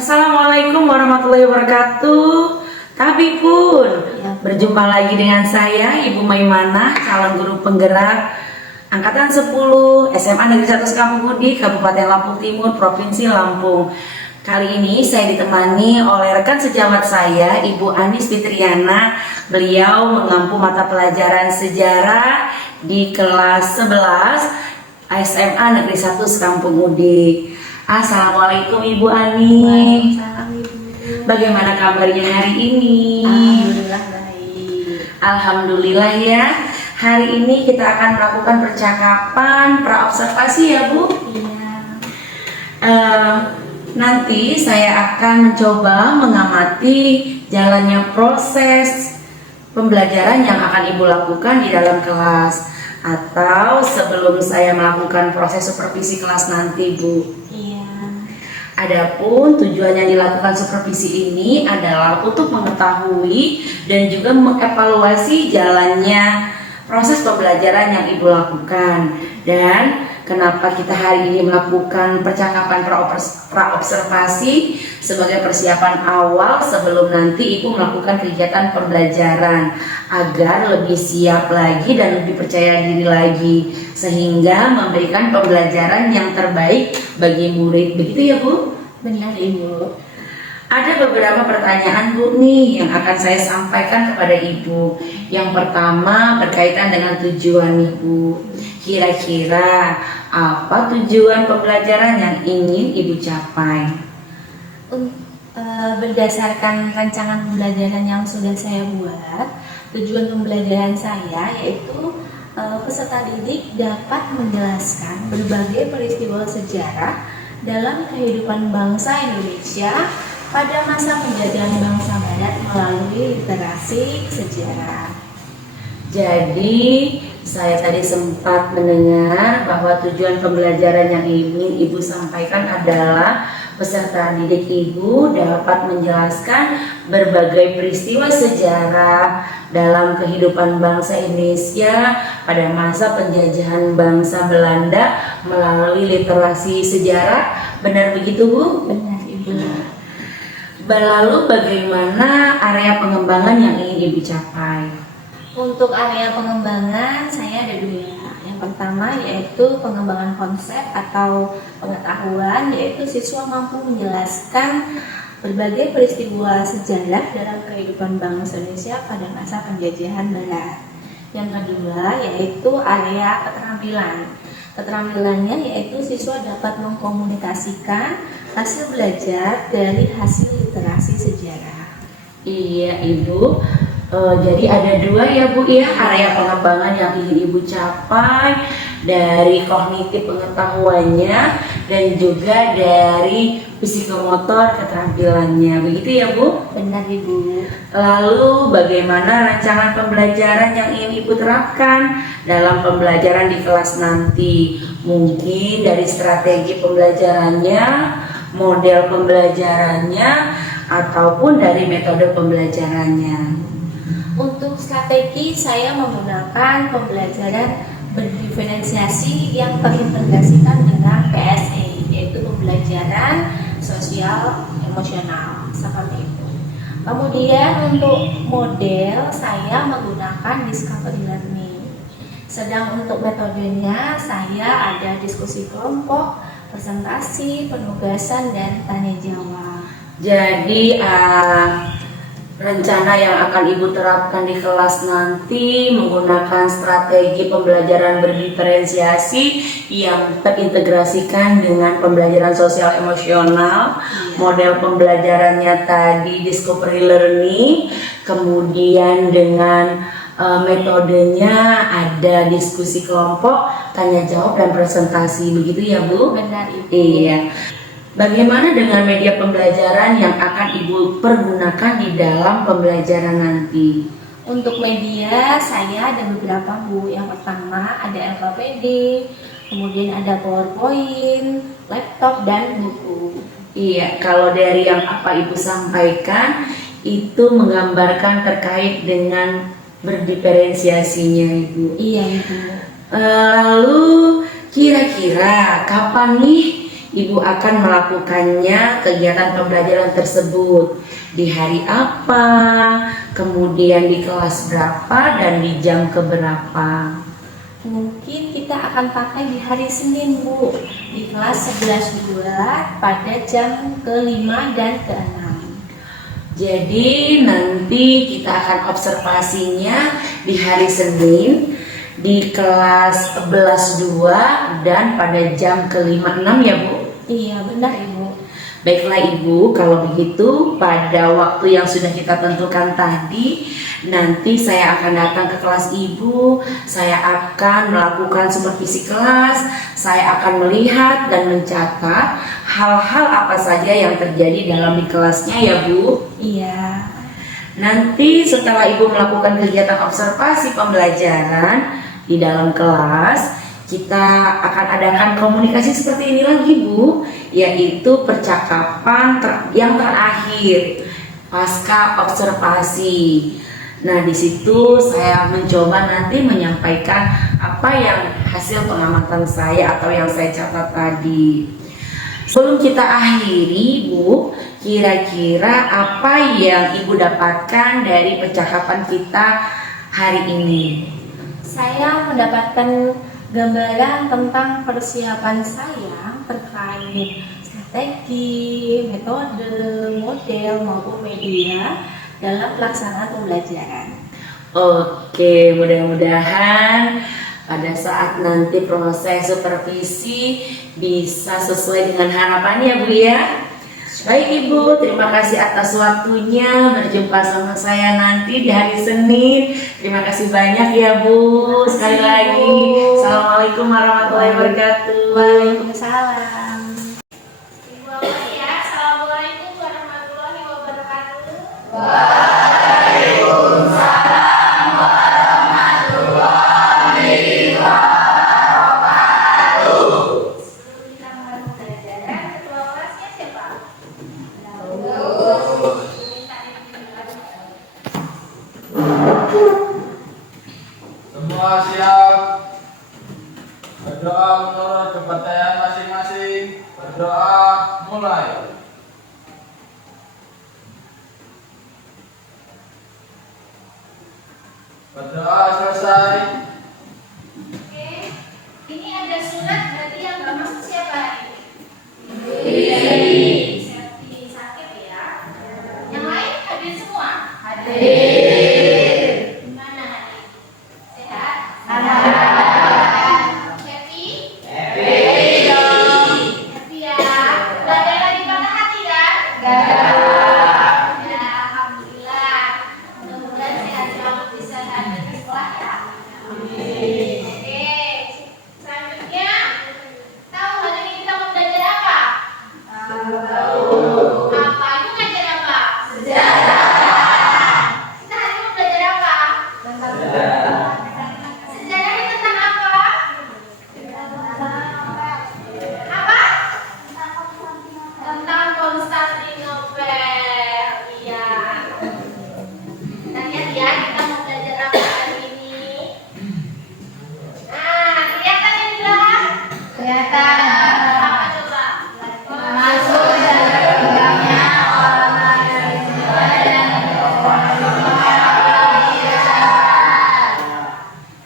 Assalamualaikum warahmatullahi wabarakatuh. Tapi pun berjumpa lagi dengan saya Ibu Maimanah, calon guru penggerak angkatan 10 SMA Negeri 1 Sukabumi, Kabupaten Lampung Timur, Provinsi Lampung. Kali ini saya ditemani oleh rekan sejawat saya, Ibu Anis Fitriana. Beliau mengampu mata pelajaran sejarah di kelas 11 SMA Negeri 1 Sukabumi. Assalamualaikum Ibu Ani. Waalaikumsalam Ibu. Bagaimana kabarnya hari ini? Alhamdulillah baik. Alhamdulillah ya. Hari ini kita akan melakukan percakapan praobservasi ya Bu. Iya. Nanti saya akan mencoba mengamati jalannya proses pembelajaran yang akan Ibu lakukan di dalam kelas, atau sebelum saya melakukan proses supervisi kelas nanti Bu. Iya. Adapun tujuan yang dilakukan supervisi ini adalah untuk mengetahui dan juga mengevaluasi jalannya proses pembelajaran yang Ibu lakukan. Dan kenapa kita hari ini melakukan percakapan praobservasi sebagai persiapan awal sebelum nanti Ibu melakukan kegiatan pembelajaran, agar lebih siap lagi dan lebih percaya diri lagi, sehingga memberikan pembelajaran yang terbaik bagi murid. Begitu ya Bu? Benar Ibu. Ada beberapa pertanyaan Bu nih yang akan saya sampaikan kepada Ibu. Yang pertama berkaitan dengan tujuan nih Bu. Kira-kira apa tujuan pembelajaran yang ingin Ibu capai? Berdasarkan rancangan pembelajaran yang sudah saya buat, tujuan pembelajaran saya yaitu peserta didik dapat menjelaskan berbagai peristiwa sejarah dalam kehidupan bangsa Indonesia pada masa penjajahan bangsa Barat melalui literasi sejarah. Jadi saya tadi sempat mendengar bahwa tujuan pembelajaran yang ingin Ibu sampaikan adalah peserta didik Ibu dapat menjelaskan berbagai peristiwa sejarah dalam kehidupan bangsa Indonesia pada masa penjajahan bangsa Belanda melalui literasi sejarah. Benar begitu Bu? Benar Ibu. Lalu bagaimana area pengembangan yang ingin Ibu capai? Untuk area pengembangan saya ada dua. Yang pertama yaitu pengembangan konsep atau pengetahuan, yaitu siswa mampu menjelaskan berbagai peristiwa sejarah dalam kehidupan bangsa Indonesia pada masa penjajahan Barat. Yang kedua yaitu area keterampilan. Keterampilannya yaitu siswa dapat mengkomunikasikan hasil belajar dari hasil literasi sejarah. Iya Ibu. Jadi ada dua ya Bu ya, area pengembangan yang ingin Ibu capai, dari kognitif pengetahuannya dan juga dari psikomotor keterampilannya. Begitu ya Bu? Benar Ibu. Lalu bagaimana rancangan pembelajaran yang ingin Ibu terapkan dalam pembelajaran di kelas nanti? Mungkin dari strategi pembelajarannya, model pembelajarannya, ataupun dari metode pembelajarannya. Untuk strategi saya menggunakan pembelajaran berdiferensiasi yang terintegrasikan dengan PSE, yaitu pembelajaran sosial emosional seperti itu. Kemudian untuk model saya menggunakan discovery learning. Sedang untuk metodenya saya ada diskusi kelompok, presentasi, penugasan, dan tanya jawab. Jadi rencana yang akan Ibu terapkan di kelas nanti menggunakan strategi pembelajaran berdiferensiasi yang terintegrasikan dengan pembelajaran sosial emosional. Model pembelajarannya tadi discovery learning, kemudian dengan metodenya ada diskusi kelompok, tanya jawab, dan presentasi. Begitu ya Bu? Benar Ibu. Iya. Bagaimana dengan media pembelajaran yang akan Ibu pergunakan di dalam pembelajaran nanti? Untuk media saya ada beberapa Bu. Yang pertama ada LKPD, kemudian ada PowerPoint, laptop, dan buku. Iya, kalau dari yang apa Ibu sampaikan itu menggambarkan terkait dengan berdiferensiasinya Ibu. Iya Ibu. Lalu kira-kira kapan nih Ibu akan melakukannya kegiatan pembelajaran tersebut di hari apa, kemudian di kelas berapa, dan di jam keberapa. Mungkin kita akan pakai di hari Senin, Bu, di kelas 11-2 pada jam ke-5 dan ke-6. Jadi nanti kita akan observasinya di hari Senin di kelas 11-2 dan pada jam ke-5-6 ya Bu? Iya, benar Ibu. Baiklah Ibu, kalau begitu pada waktu yang sudah kita tentukan tadi, nanti saya akan datang ke kelas Ibu, saya akan melakukan supervisi kelas, saya akan melihat dan mencatat hal-hal apa saja yang terjadi dalam di kelasnya ya Bu. Iya. Nanti setelah Ibu melakukan kegiatan observasi pembelajaran di dalam kelas, kita akan adakan komunikasi seperti ini lagi Bu, yaitu percakapan yang terakhir pasca observasi. Nah, di situ saya mencoba nanti menyampaikan apa yang hasil pengamatan saya atau yang saya catat tadi. Sebelum kita akhiri Bu, kira-kira apa yang Ibu dapatkan dari percakapan kita hari ini? Saya mendapatkan gambaran tentang persiapan saya terkait strategi, metode, model maupun media dalam pelaksanaan pembelajaran. Oke, mudah-mudahan pada saat nanti proses supervisi bisa sesuai dengan harapannya Bu ya. Baik Ibu, terima kasih atas waktunya berjumpa sama saya nanti di hari Senin. Terima kasih banyak ya Bu. Sekali lagi, Assalamualaikum warahmatullahi wabarakatuh. Waalaikumsalam. Ibu awal ya, Assalamualaikum warahmatullahi wabarakatuh. Sebelum kita mulai pembelajaran, ketua kelasnya siapa? Minta ditunjukkan. Semua siap. Berdoa menurut kepercayaan masing-masing. Berdoa mulai. Berdoa selesai. Oke, ini ada surat berarti yang nggak masuk siapa hari ini? Septi sakit ya. Yang lain hadir semua? Hadir. Gimana hari ini? Sehat? Sehat. Happy? Happy dong. Happy ya. Gak ada lagi patah hati kan? Gak ada. Ya, alhamdulillah. Mudah-mudahan sehat selalu bisa hadir di sekolah ya. Oke, selanjutnya tahu hari ini kita mau belajar apa? Tahu. Apa itu belajar apa? Sejarah. Kita hari ini mau belajar apa? Sejarah ini tentang apa? Apa? Tentang Konstantinopel. Iya. Kita lihat ya, kita mau belajar apa hari ini? Nah, kelihatan yang di belakang? Kelihatan. Apa coba? Masuk dan berkembangnya kolonialisme dan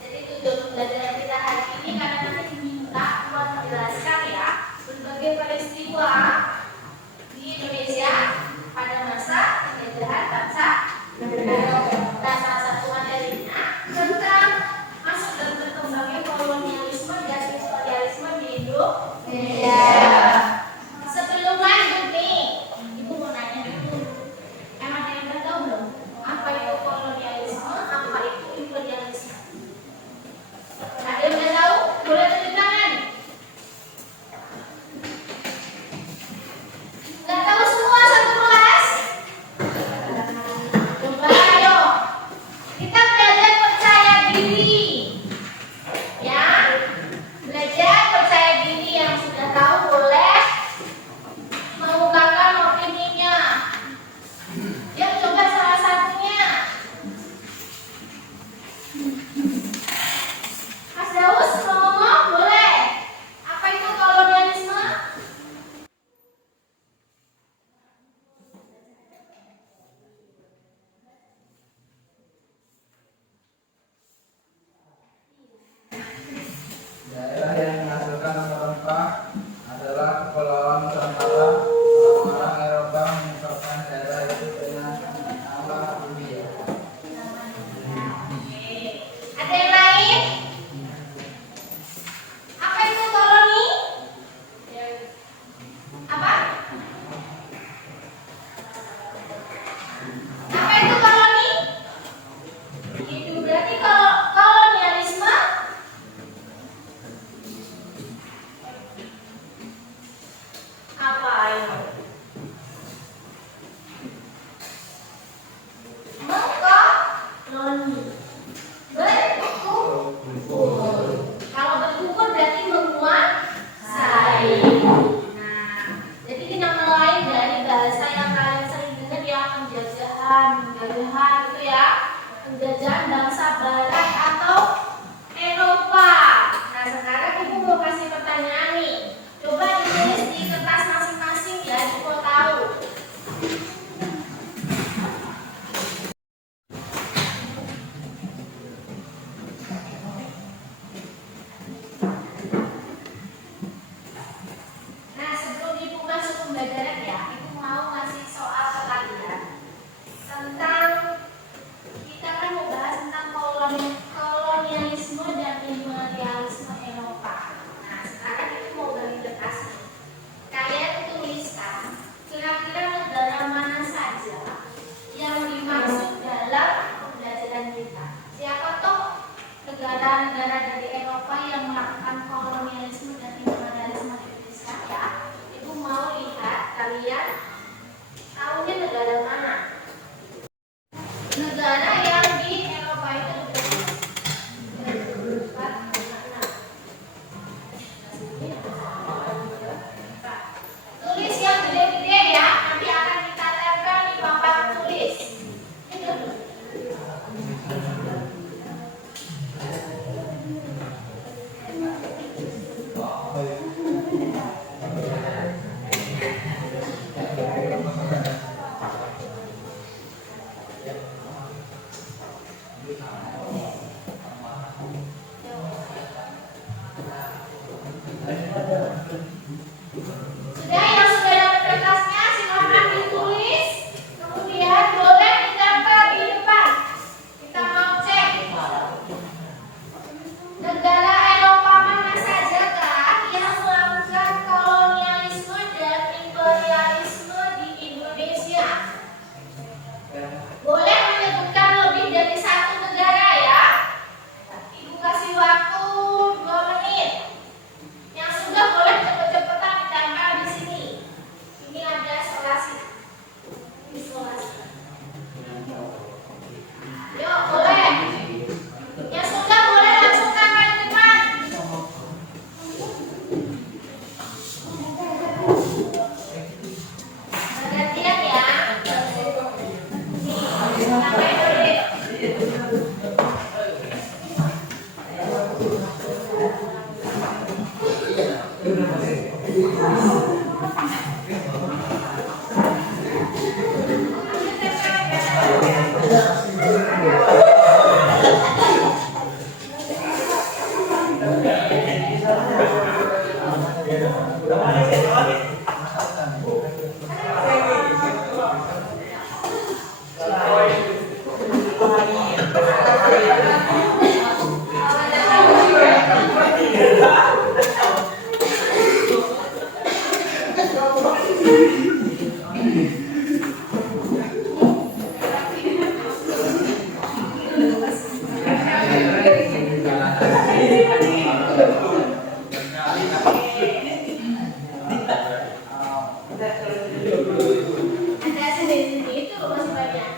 jadi tujuan pembelajaran kita hari ini karena nanti diminta buat menjelaskan ya berbagai peristiwa di Indonesia pada masa penjajahan bangsa. Nah, salah satu materinya tentang masuk dan berkembangnya kolonialisme dan imperialisme di Indonesia. Sebelum lanjut nih, Ibu mau nanya dulu. Emang ada yang udah tahu belum? Apa itu kolonialisme? Apa itu imperialisme? Ada yang udah tahu? Boleh tunjuk tangan. Nggak tahu semua satu kelas? Coba ayo. Kita belajar percaya diri. Ya. Belajar percaya diri yang sudah tahu Ada sendiri itu masih banyak.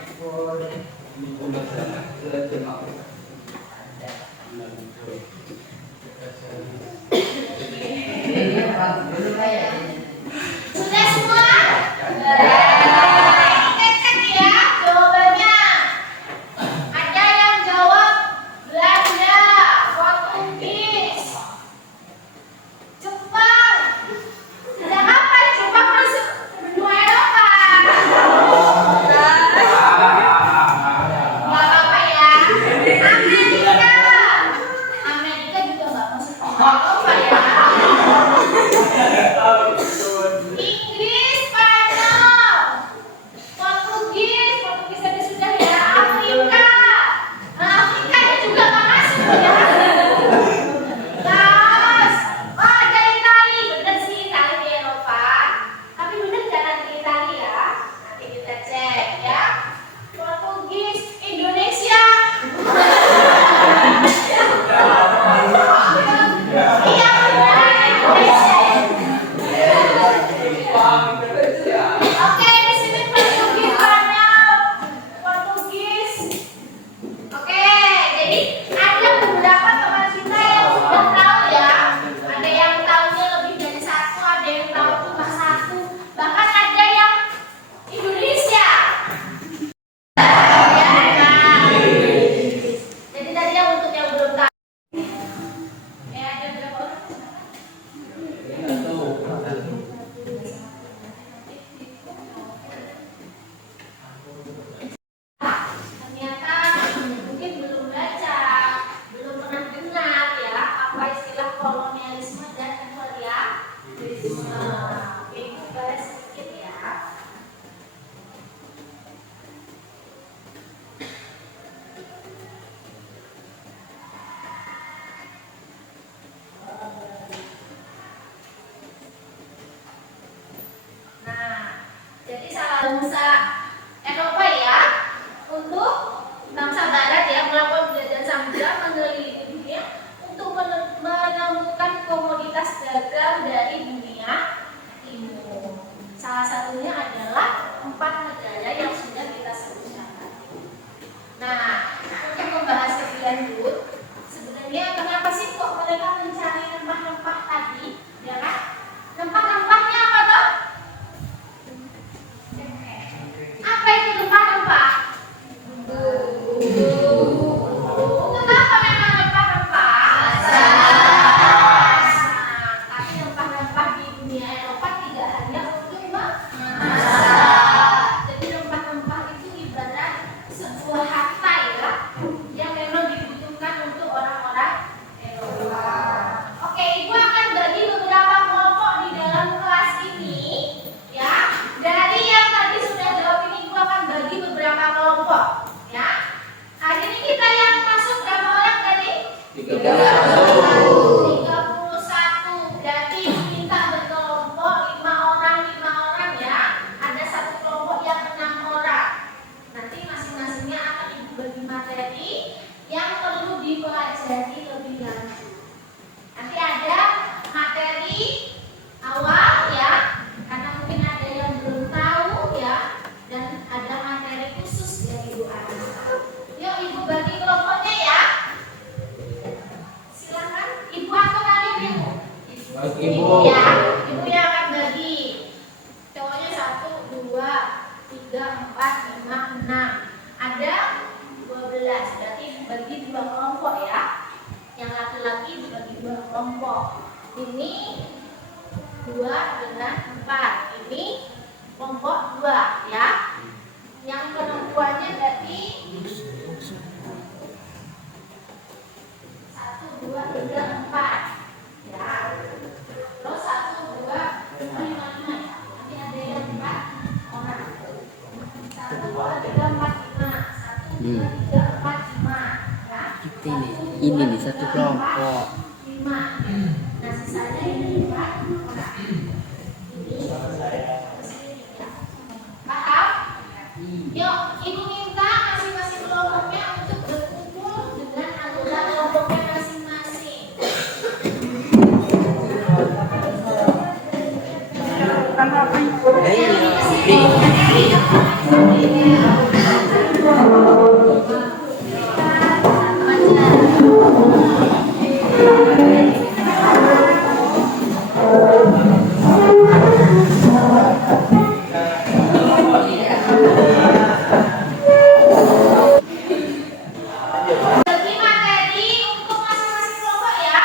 Sudah semua? Kita cek ya jawabannya. Ada yang jawab Belanda, Portugis, Jepang. Sejak kapan Jepang masuk benua Eropa? Nggak apa-apa ya. Amerika. Amerika juga nggak masuk benua Eropa ya. Inggris, Spanyol, Portugis tadi sudah ya. Afrika, Afrika juga nggak masuk ya. Laos, oh ada Itali, bener sih Itali di Eropa. Tapi bener jangan di Itali ya. Nanti kita cek ya. Portugis, Indonesia. Iya benar Indonesia. Oke, di sini Portugis Spanyol, Portugis. Oke, jadi ada beberapa teman kita yang sudah tahu ya. Ada yang tahunya lebih dari satu, ada yang tahu cuma satu, bahkan ada yang Indonesia. Ya, nah. Jadi tadi yang untuk yang belum tahu. Ada berapa orang? Ternyata mungkin belum baca, belum pernah dengar ya apa istilah kolonialisme dan imperialisme. Oke, itu bahas sedikit ya. Nah, jadi salah bangsa Eropa ya untuk bangsa Barat ya melakukan penjajahan samudra mengelilingi dunia untuk menemukan komoditas dagang dari dunia timur. Salah satunya adalah 4 negara yang sudah kita sebutkan tadi. Nah, untuk membahas lebih lanjut, sebenarnya kenapa sih kok mereka mencari rempah-rempah tadi, ya kan? Rempah-rempahnya apa toh? Apa itu rempah-rempah? Kenapa memang rempah-rempah? Tapi rempah-rempah di dunia Eropa tidak hanya untuk memasak. Jadi rempah-rempah itu ibarat sebuah harta ya, yang memang dibutuhkan untuk orang-orang Eropa. Oke, Ibu akan bagi beberapa kelompok di dalam kelas ini ya. Dari yang tadi sudah jawab ini Ibu akan bagi beberapa kelompok ya. Hari ini kita yang masuk berapa orang tadi? 31. Berarti minta berkelompok dengan 4. Ini kelompok 2 ya. Yang penentuannya berarti 1, 2, 3, 4 ya. Terus 1, 2, 3, 5, 5 ya. Nanti ada yang 4 orang. 1, 2, 3, 4, 5. 1, 2, 3, 4, 5 ya. Ini nih satu kelompok. 5. Nah, sisanya ini 4 orang. Ini paham? Yuk, ibu minta masing-masing kelompoknya untuk berkumpul dengan anggota kelompoknya masing-masing. Bagi materi untuk masing-masing kelompok ya.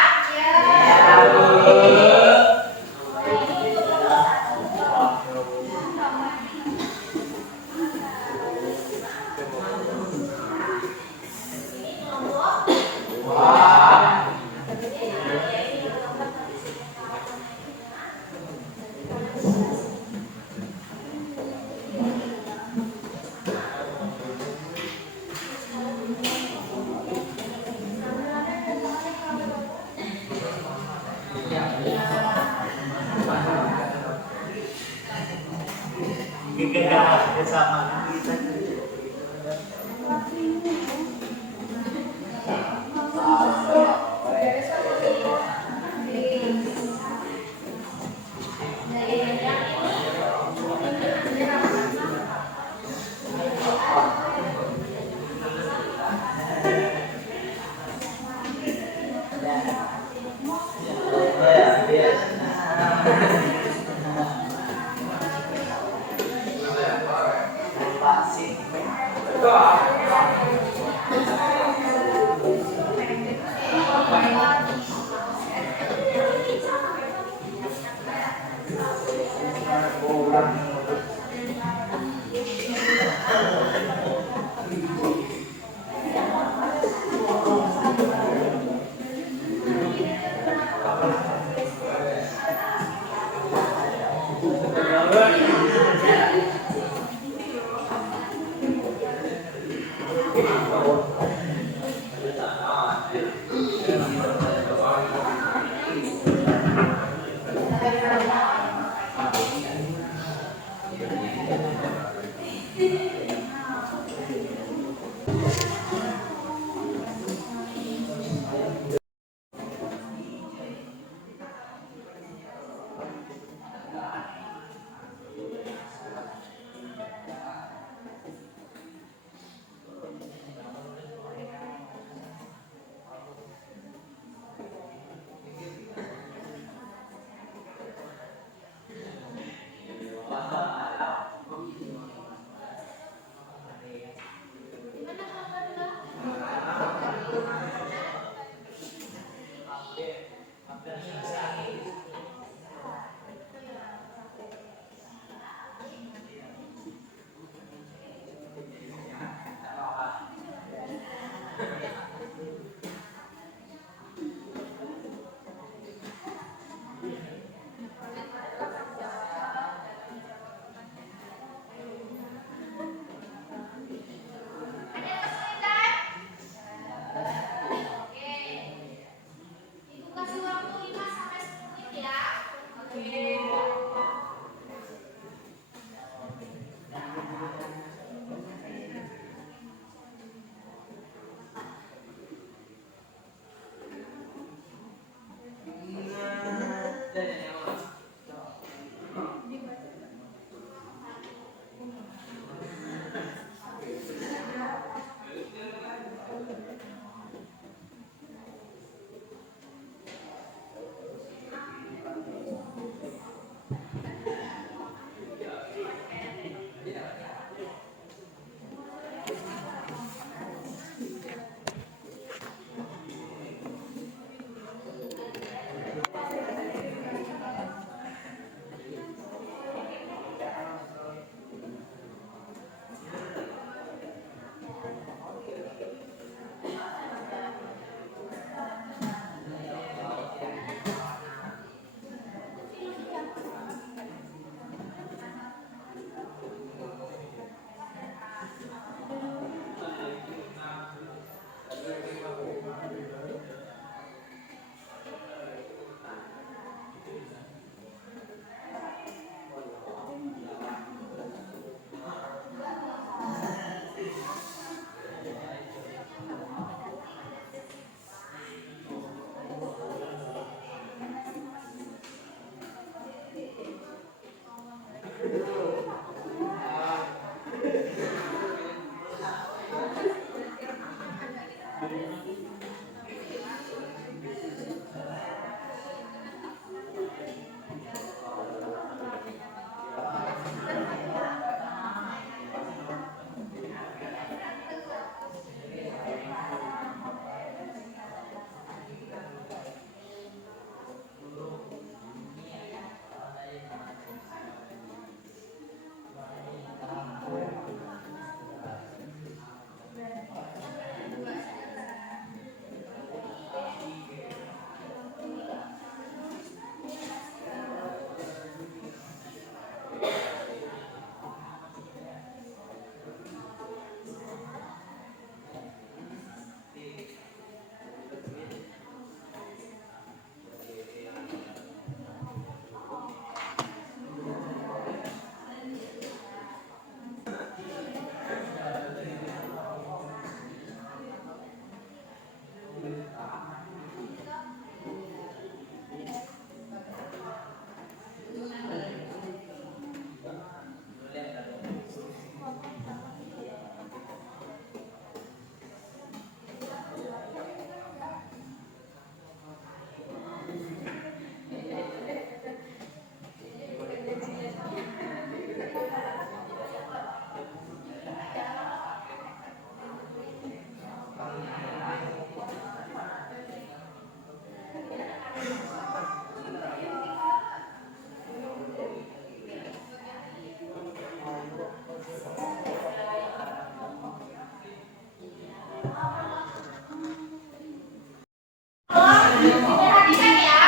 Diperhatikan ya.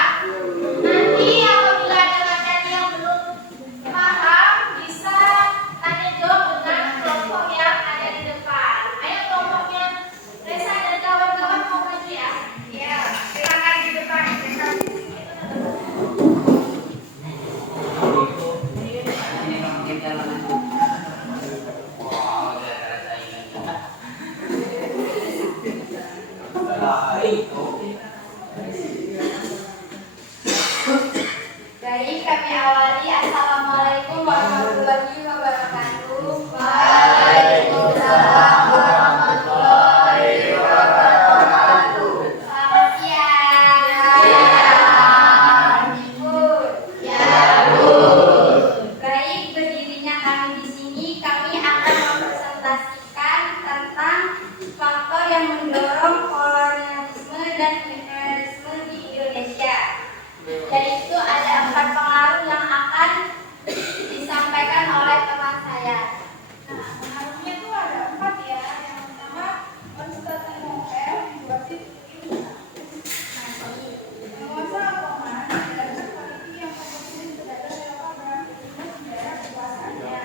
Nanti apabila ada materi yang belum paham, bisa tanya jawab dengan kelompok yang ada di depan. Ayo kelompoknya Reza dan kawan-kawan mau maju ya. Ya, silakan di depan. Baik, kami awali. Assalamualaikum warahmatullahi wabarakatuh. Waalaikumsalam warahmatullahi wabarakatuh. Selamat siang. Ibu. Ya, Bu. Baik, berdirinya kami di sini, kami akan mempresentasikan tentang faktor yang mendorong kolonialisme dan imperialisme di Indonesia. Dan itu ada 4 pengaruh yang akan disampaikan oleh teman saya. Nah, pengaruhnya itu ada 4 ya. Yang pertama, konsentrasi moneter wasit penguasa Ottoman menjalankan politik yang fokusnya terhadap Eropa berarti daerah kekuasaannya.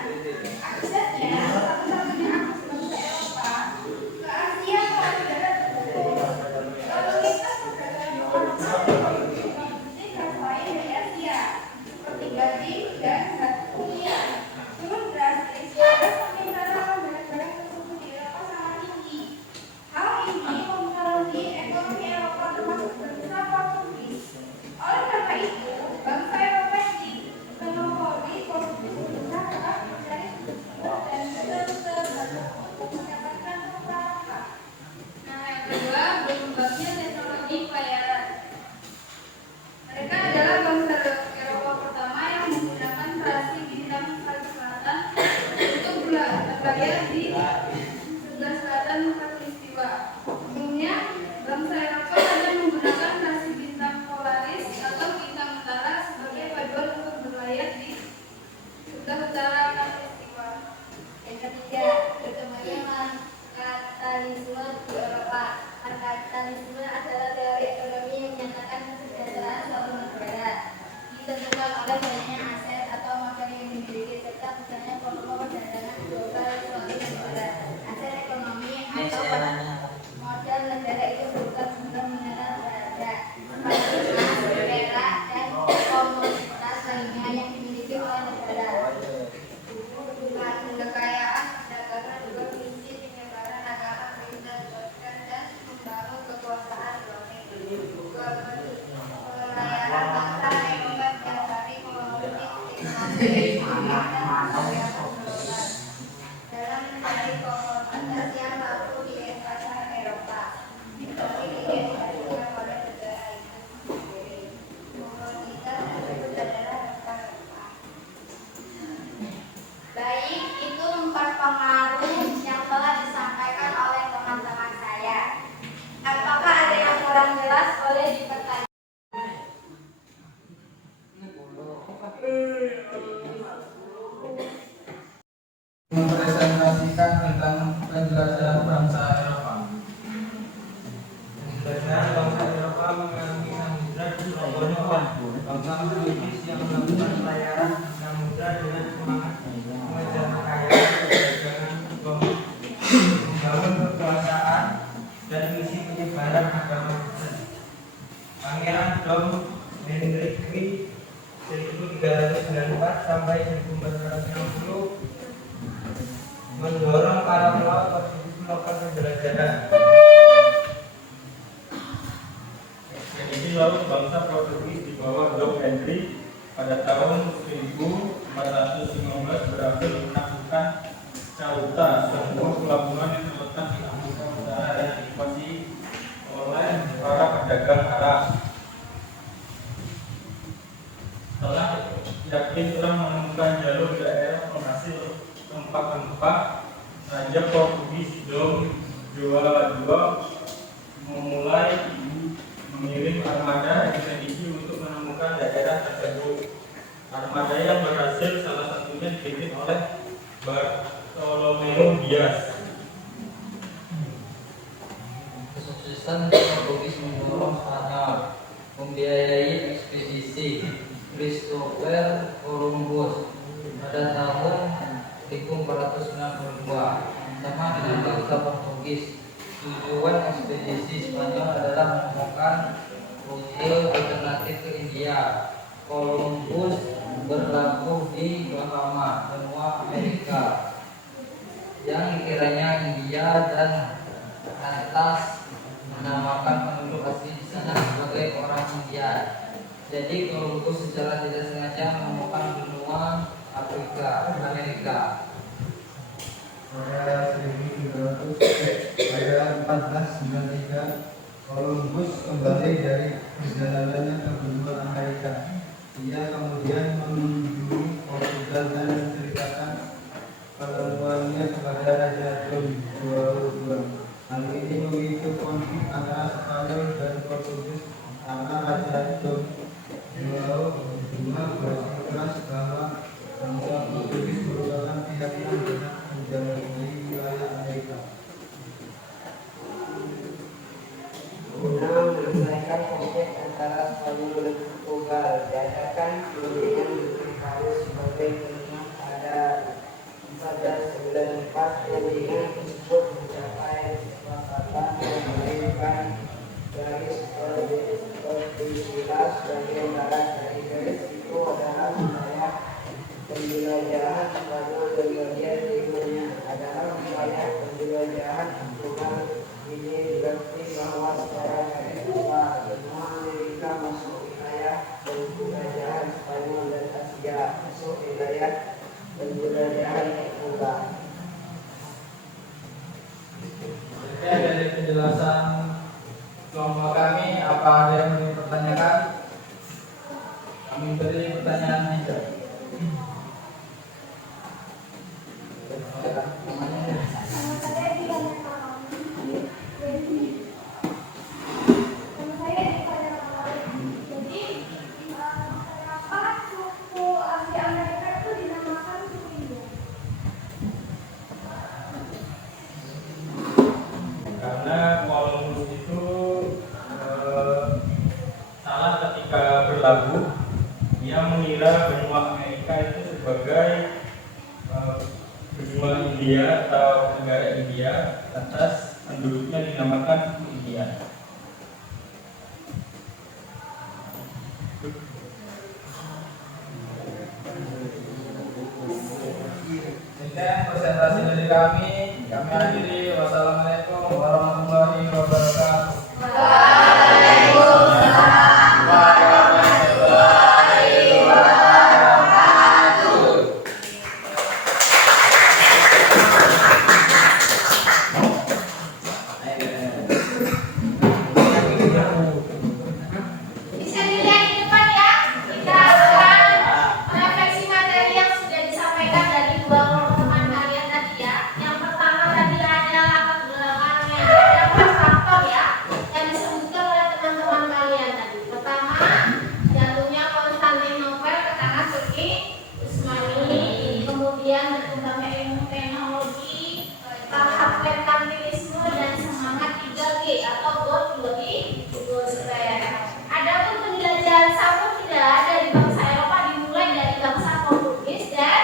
Aksesnya satu-satunya akses bangsa Eropa ke Asia melalui darat tertutup. Lalu lintas perdagangan Eropa lain dari Asia seperti gading dan batu mulia. Turun drastis pada pemindahan barang-barang tersebut di Eropa sangat tinggi. Hal ini mempengaruhi ekonomi Eropa termasuk bangsa Portugis. Oleh karena itu, bangsa Eropa yang dimonopoli Portugis berusaha keras mencari dan betul-betul untuk mendapatkan perlahan. Nah, yang kedua, berkembangnya teknologi pelayaran. Mereka adalah bangsa Eropa pertama yang menggunakan rasi bintang Selatan untuk berlayar di sebelah selatan Khatulistiwa. Umumnya, bangsa Eropa hanya menggunakan rasi bintang Polaris atau bintang utara sebagai paduan untuk berlayar di sebelah utara Khatulistiwa. Yang ketiga, berkembangnya merkantilisme di Eropa. Merkantilisme adalah teori ekonomi yang menyatakan kesejahteraan suatu negara ditentukan oleh banyaknya aset atau materi yang dimiliki serta besarnya volume perdagangan global suatu negara. Aset ekonomi atau modal negara itu berupa sumber mineral berharga seperti emas, perak, dan komoditas lainnya yang dimiliki oleh negara. Kekayaan perdagangan juga prinsip penyebaran agama perintah dan membangun kekuasaan domain. Pelayaran bangsa ekonomi dasari dalam mencari komoditas yang laku di pasar Eropa. Tetapi diidentifikasikan oleh negara itu sendiri. Komoditas tersebut adalah rempah-rempah. Baik, itu 4 pengaruh yang telah disampaikan oleh teman-teman saya. Apakah ada yang kurang jelas? Boleh dipertanyakan. Mempresentasikan tentang penjelajahan bangsa Eropa. Penjelajahan bangsa Eropa mengalami samudra di Eropa. Bangsa Portugis yang melakukan pelayaran samudra dengan semangat mengejar kekayaan, perdagangan, membangun kekuasaan, dan misi penyebaran agama Kristen. Pangeran Dom Hendrik 1394 sampai 1460 mendorong para pelaut Portugis melakukan penjelajahan. Ekspedisi laut bangsa Portugis di bawah Dom Hendrik pada tahun 1415 berhasil menaklukkan Ceuta, sebuah pelabuhan yang terletak di Afrika Utara yang dikuasai oleh para pedagang Arab. Setelah yakin telah menemukan jalur daerah penghasil rempah-rempah, Raja Portugis Dom João II memulai mengirim armada ekspedisi untuk menemukan daerah tersebut. Armada yang berhasil salah satunya dipimpin oleh Bartolomeu Dias. Kesuksesan Portugis mendorong Spanyol membiayai ekspedisi Christopher Columbus pada tahun 1492. Sama dengan bangsa Portugis, tujuan ekspedisi Spanyol adalah menemukan rute alternatif ke India. Columbus berlabuh di Bahama, benua Amerika, yang dikiranya India, dan lantas menamakan penduduk asli di sana sebagai orang India. Jadi Columbus secara tidak sengaja menemukan benua Afrika, Amerika. Pada 1493, Columbus kembali dari perjalanannya ke benua Amerika. Ia kemudian mengunjungi Portugal dan menceritakan penemuannya kepada Raja Dom João II. Hal ini memicu konflik antara Spanyol dan Portugis karena Raja Dom João II bersikeras bahwa bangsa Portugis merupakan pihak yang berhak menjelajahi wilayah Amerika. Guna menyelesaikan konflik antara Spanyol dan Portugal, diadakan perundingan Bukit Paris sebagai penengah pada 1494. Perundingan tersebut mencapai kesepakatan yang mengirimkan garis perpisilas bagian barat dari garis itu adalah wilayah penjelajahan Spanyol dan bagian timurnya adalah wilayah penjelajahan Portugal. Ini berarti bahwa secara garis besar benua Amerika masuk wilayah penjelajahan Spanyol dan Asia masuk wilayah penjelajahan Portugal. Sekian dari penjelasan kelompok kami. Apa ada yang ingin dipertanyakan? Kami beri pertanyaan aja. Karena Columbus itu salah ketika berlabuh, dia mengira benua Amerika itu sebagai benua India atau negara India, atas penduduknya dinamakan India. Sekian presentasi dari kami. Kami akhiri. Wassalamualaikum warahmatullahi wabarakatuh. Waalaikumsalam warahmatullahi wabarakatuh. Usmani, kemudian berkembangnya ilmu teknologi, tahap merkantilisme dan semangat 3G atau GOT 2020. Adapun penjelajahan sabun tidak ada di bangsa Eropa, dimulai dari bangsa Portugis dan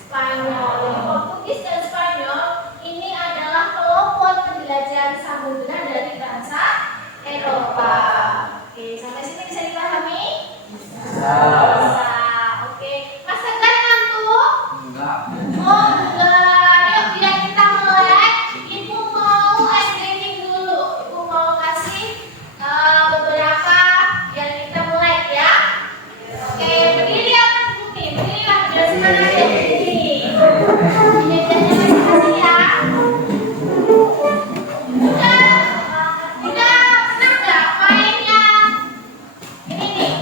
Spanyol. Jadi Portugis dan Spanyol ini adalah pelopor penjelajahan samudera dari bangsa Eropa. Oke, sampai sini bisa dipahami? Bisa. Oke, Mas Tegar ngantuk? Enggak. Oh enggak, yuk biar kita mulai. Ibu mau ice drinking dulu. Ibu mau kasih beberapa yang kita mulai ya. Oke, berdiri apa bumi? Berdiri lah, berdiri semangat ya. Berdiri. Ini masih kasih ya. Udah pernah nggak main yang ini nih?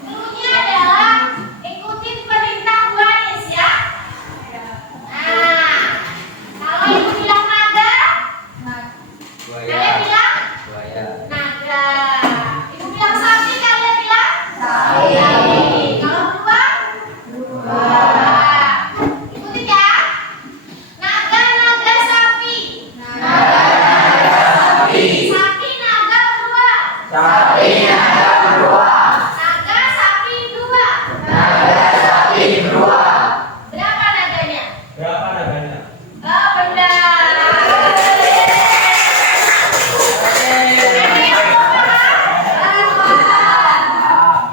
Dulunya adalah ikutin perintah Buanis ya. Nah, kalau ibu bilang naga, kalian bilang Buaya. naga. Ibu bilang sapi, kalian bilang sapi. Kalau beruang, beruang. Ikutin ya. Naga, naga, sapi. Sapi, naga, beruang. Naga, sapi, beruang. Berapa naganya? Berapa naganya? Oh, benar.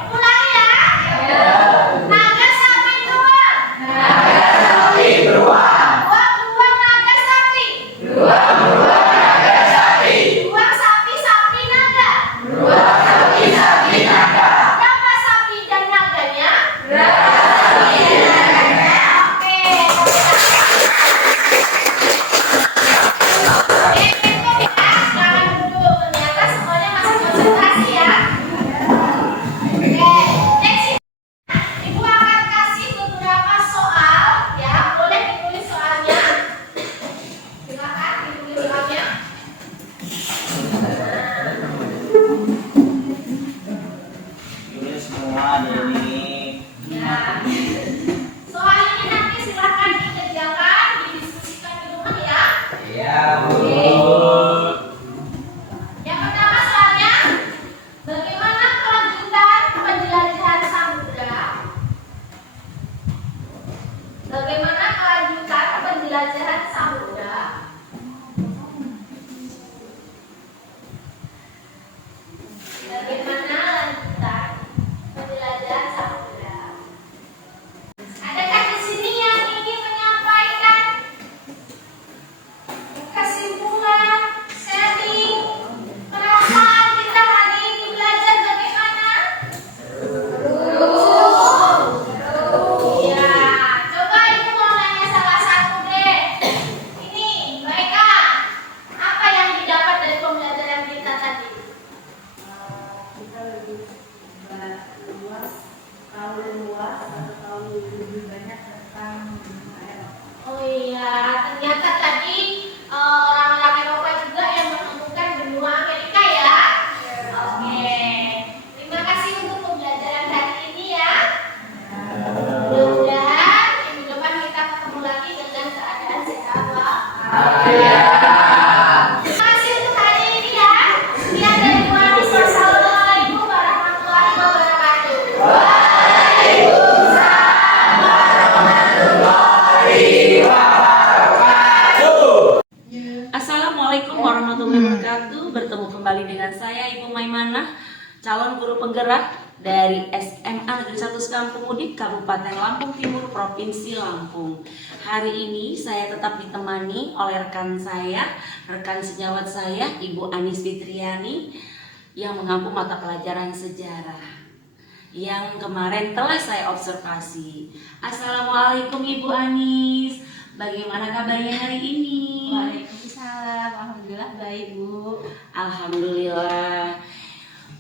Ulangi ya. Naga, sapi, beruang. Beruang, naga, sapi. Beruang, sapi, sapi, naga. Berapa sapi dan naganya? Oke. Sekarang dulu, ternyata semuanya masih konsentrasi ya. Oke, next. Ibu akan kasih beberapa soal ya, boleh ditulis soalnya. Silakan ditulis soalnya. Tulis semua ini. Ya. Soal ini nanti silakan dikerjakan, didiskusikan di rumah ya. Iya, Bu. Yang pertama soalnya, bagaimana kelanjutan penjelajahan samudera? Bagaimana kelanjutan penjelajahan samudera? Bagaimana lanjutan penjelajahan samudera? Adakah di sini yang ingin menyampaikan kesimpulan, sharing, perasaan kita hari ini belajar bagaimana? Iya, coba ibu mau nanya salah satu deh. Ini, mereka, apa yang didapat dari pembelajaran kita tadi? Kita lebih luas, tahu lebih banyak tentang Eropa. Oh iya, ternyata tadi orang-orang Eropa juga yang menemukan benua Amerika ya. Oke, terima kasih untuk pembelajaran hari ini ya. Mudah-mudahan minggu depan kita ketemu lagi dengan keadaan sehat walafiat. Terima kasih untuk hari ini ya. Sekian dari Buanis. Wassalamualaikum warahmatullahi wabarakatuh. Assalamualaikum warahmatullahi wabarakatuh. Bertemu kembali dengan saya Ibu Maimanah, calon guru penggerak dari SMA Negeri 1 Sekampung Mudik, Kabupaten Lampung Timur, Provinsi Lampung. Hari ini saya tetap ditemani oleh rekan saya, rekan sejawat saya, Ibu Anis Fitriani, yang mengampu mata pelajaran sejarah yang kemarin telah saya observasi. Assalamualaikum Ibu Anis, bagaimana kabarnya hari ini? Waalaikumsalam, alhamdulillah baik Bu. Alhamdulillah.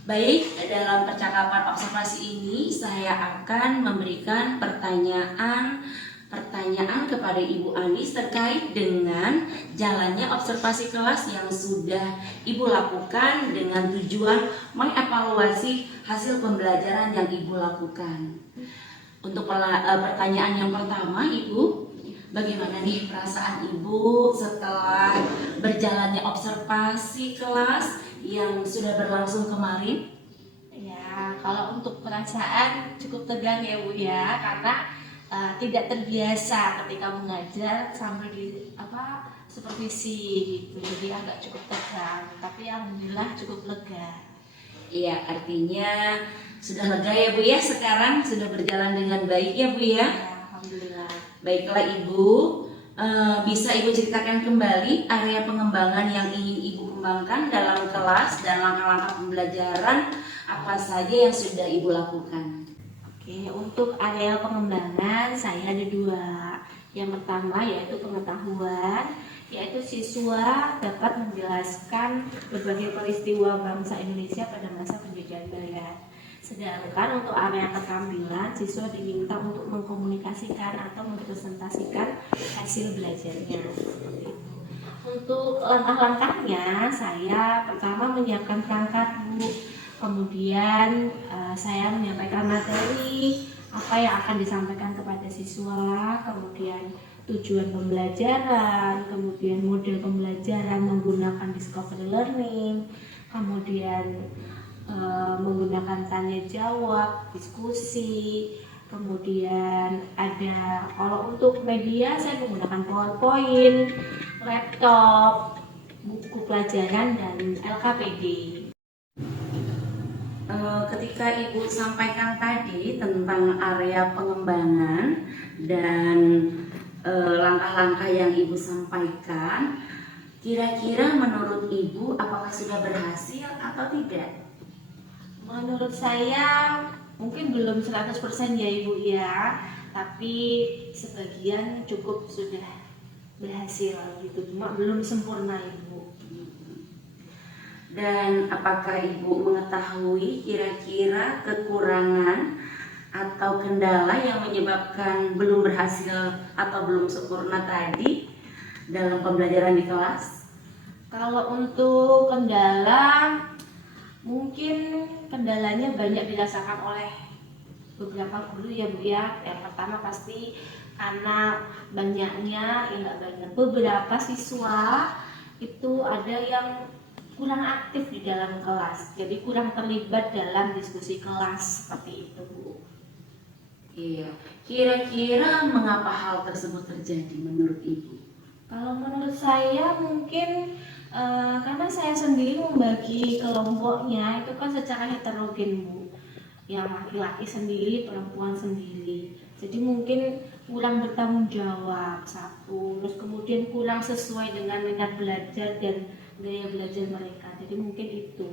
Baik, dalam percakapan observasi ini saya akan memberikan pertanyaan pertanyaan kepada Ibu Anis terkait dengan jalannya observasi kelas yang sudah Ibu lakukan dengan tujuan mengevaluasi hasil pembelajaran yang Ibu lakukan. Untuk pertanyaan yang pertama, Ibu, bagaimana nih perasaan Ibu setelah berjalannya observasi kelas yang sudah berlangsung kemarin? Ya, kalau untuk perasaan cukup tegang ya Bu ya, karena tidak terbiasa ketika mengajar sambil di supervisi gitu, jadi agak cukup tegang. Tapi alhamdulillah cukup lega. Iya, artinya sudah lega ya Bu ya, sekarang sudah berjalan dengan baik ya Bu ya. Ya, alhamdulillah. Baiklah Ibu, bisa Ibu ceritakan kembali area pengembangan yang ingin Ibu kembangkan dalam kelas dan langkah-langkah pembelajaran apa saja yang sudah Ibu lakukan? Oke, untuk area pengembangan saya ada 2. Yang pertama yaitu pengetahuan, yaitu siswa dapat menjelaskan berbagai peristiwa bangsa Indonesia pada masa penjajahan Belanda. Sedangkan untuk area keterampilan, siswa diminta untuk mengkomunikasikan atau mempresentasikan hasil belajarnya. Untuk langkah-langkahnya, saya pertama menyiapkan perangkat Bu. Kemudian saya menyampaikan materi apa yang akan disampaikan kepada siswa, kemudian tujuan pembelajaran, kemudian model pembelajaran menggunakan discovery learning, kemudian menggunakan tanya jawab, diskusi, kemudian ada kalau untuk media saya menggunakan PowerPoint, laptop, buku pelajaran dan LKPD. Ketika Ibu sampaikan tadi tentang area pengembangan dan langkah-langkah yang Ibu sampaikan, kira-kira menurut Ibu apakah sudah berhasil atau tidak? Menurut saya mungkin belum 100% ya Ibu ya, tapi sebagian cukup sudah berhasil gitu, cuma belum sempurna Ibu. Dan apakah Ibu mengetahui kira-kira kekurangan atau kendala yang menyebabkan belum berhasil atau belum sempurna tadi dalam pembelajaran di kelas? Kalau untuk kendala, mungkin kendalanya banyak dirasakan oleh beberapa guru ya Bu ya. Yang pertama pasti karena banyaknya, ya nggak banyak, beberapa siswa itu ada yang kurang aktif di dalam kelas, jadi kurang terlibat dalam diskusi kelas seperti itu Bu. Iya, kira-kira mengapa hal tersebut terjadi menurut Ibu? Kalau menurut saya mungkin karena saya sendiri membagi kelompoknya itu kan secara heterogen Bu, yang laki-laki sendiri, perempuan sendiri, jadi mungkin kurang bertanggung jawab satu, terus kemudian kurang sesuai dengan minat belajar dan gaya belajar mereka, jadi mungkin itu.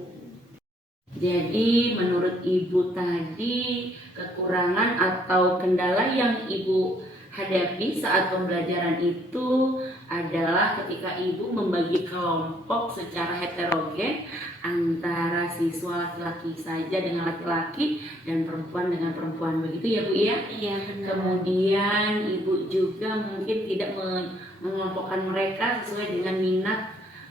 Jadi menurut Ibu tadi kekurangan atau kendala yang Ibu hadapi saat pembelajaran itu adalah ketika Ibu membagi kelompok secara heterogen antara siswa laki-laki saja dengan laki-laki dan perempuan dengan perempuan, begitu ya Bu ya? Iya benar. Kemudian Ibu juga mungkin tidak mengelompokkan mereka sesuai dengan minat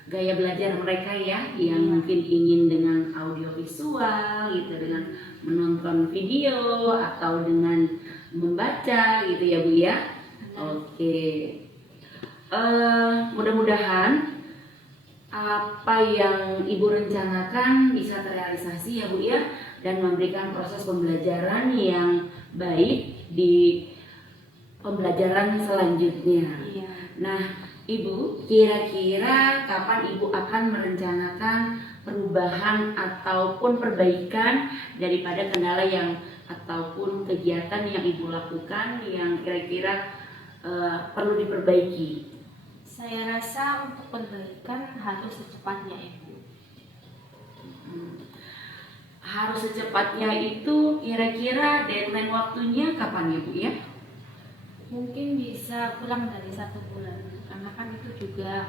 gaya belajar mereka ya, yang mungkin ingin dengan audiovisual gitu, dengan menonton video atau dengan membaca gitu ya Bu ya. Oke. Mudah-mudahan apa yang Ibu rencanakan bisa terrealisasi ya Bu ya, dan memberikan proses pembelajaran yang baik di pembelajaran selanjutnya. Iya. Nah, Ibu, kira-kira kapan Ibu akan merencanakan perubahan ataupun perbaikan daripada kendala yang ataupun kegiatan yang Ibu lakukan yang kira-kira perlu diperbaiki? Saya rasa untuk perbaikan harus secepatnya Ibu. Harus secepatnya itu kira-kira deadline waktunya kapan ya Bu ya? Mungkin bisa kurang dari 1 bulan, karena kan itu juga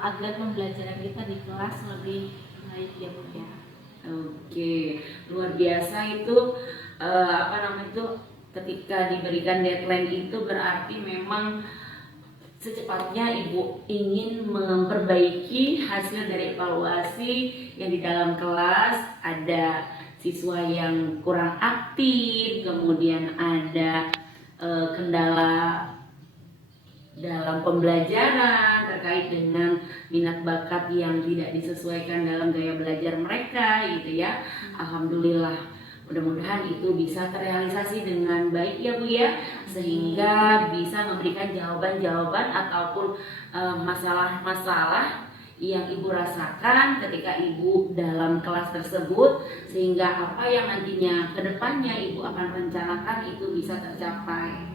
agar pembelajaran kita di kelas lebih baik ya Bu ya. Oke, luar biasa itu ketika diberikan deadline itu berarti memang secepatnya Ibu ingin memperbaiki hasil dari evaluasi yang di dalam kelas. Ada siswa yang kurang aktif, kemudian ada kendala dalam pembelajaran terkait dengan minat bakat yang tidak disesuaikan dalam gaya belajar mereka gitu ya. Alhamdulillah, mudah-mudahan itu bisa terrealisasi dengan baik ya Bu ya, sehingga bisa memberikan jawaban-jawaban ataupun masalah-masalah yang Ibu rasakan ketika Ibu dalam kelas tersebut, sehingga apa yang nantinya kedepannya Ibu akan rencanakan itu bisa tercapai.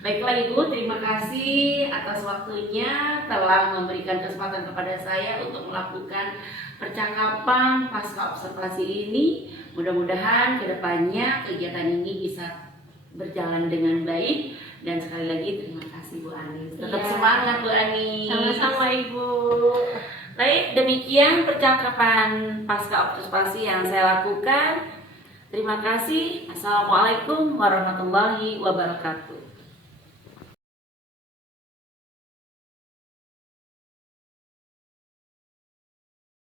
Baiklah Ibu, terima kasih atas waktunya telah memberikan kesempatan kepada saya untuk melakukan percakapan pasca observasi ini. Mudah-mudahan kedepannya kegiatan ini bisa berjalan dengan baik. Dan sekali lagi terima kasih Bu Anis. Tetap semangat Bu Anis. Sama-sama Ibu. Baik, demikian percakapan pasca observasi yang saya lakukan. Terima kasih. Assalamualaikum warahmatullahi wabarakatuh.